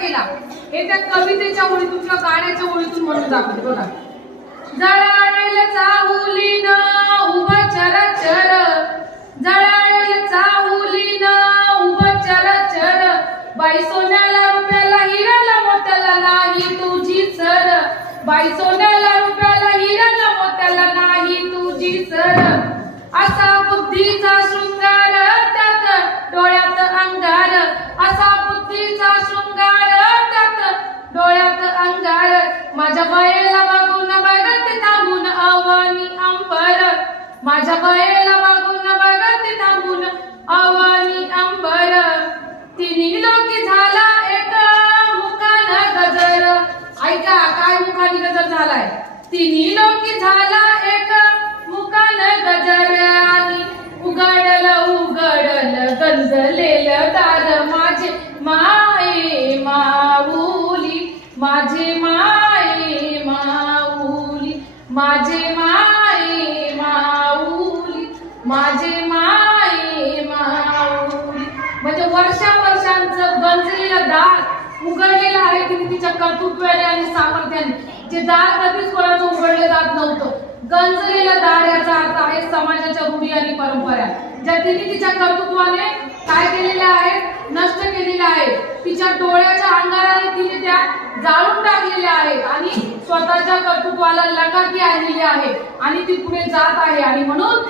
केला हे त्या कवितेच्या ओळीतून किंवा गाण्याच्या ओळीतून म्हणून दाखवते बघा. जळाळेल चाहुलीन उभं चरचर, जळाळेल चाहुलीन उभं चरचर, बाई सोन्याला रुपयाला हिऱ्याला मोत्याला नाही तुझी सर, बाई सोन्याला रुपयाला हिऱ्याला मोत्याला नाही तुझी सर. असा बुद्धीचा शृंगार त्यात डोळ्यात अंगार, असा बुद्धीचा शृंगार त्यात डोळ्यात अंगार, माझ्या बायेला बघून बघत थांबून अवानी अंबर, माझ्या बायेला बघून बघत थांबून अवानी अंबर. तिन्ही लोकी झाला एक मुखान गजर, ऐका काय मुखानी गजर झालाय. तिन्ही लोकी झाला एक मुखान गजर, आणि उघडल उघडल गंजलेल दार, माझे माये माऊली, माझे माये माऊली, माझे माये माऊली, माझे माये माऊली. म्हणजे वर्षांचं गंजलेलं दार उघडलेलं आहे तिने तिच्या कर्तृत्वाने आणि सामर्थ्याने, जे दार कधीच कोणाचं उघडलं जात नव्हतं. गंजलेलं दार याचा अर्थ आहे समाजाच्या रूढी आणि परंपरा, ज्या तिने तिच्या कर्तृत्वाने काय केलेल्या आहेत, नष्ट केलेल्या आहेत. तिच्या डोळ्याच्या अंगाराने तिने त्या जाळून टाकलेल्या आहेत आणि स्वतःच्या कर्तृत्वाला लकाकी आणलेली आहे आणि ती पुढे जात आहे. आणि म्हणून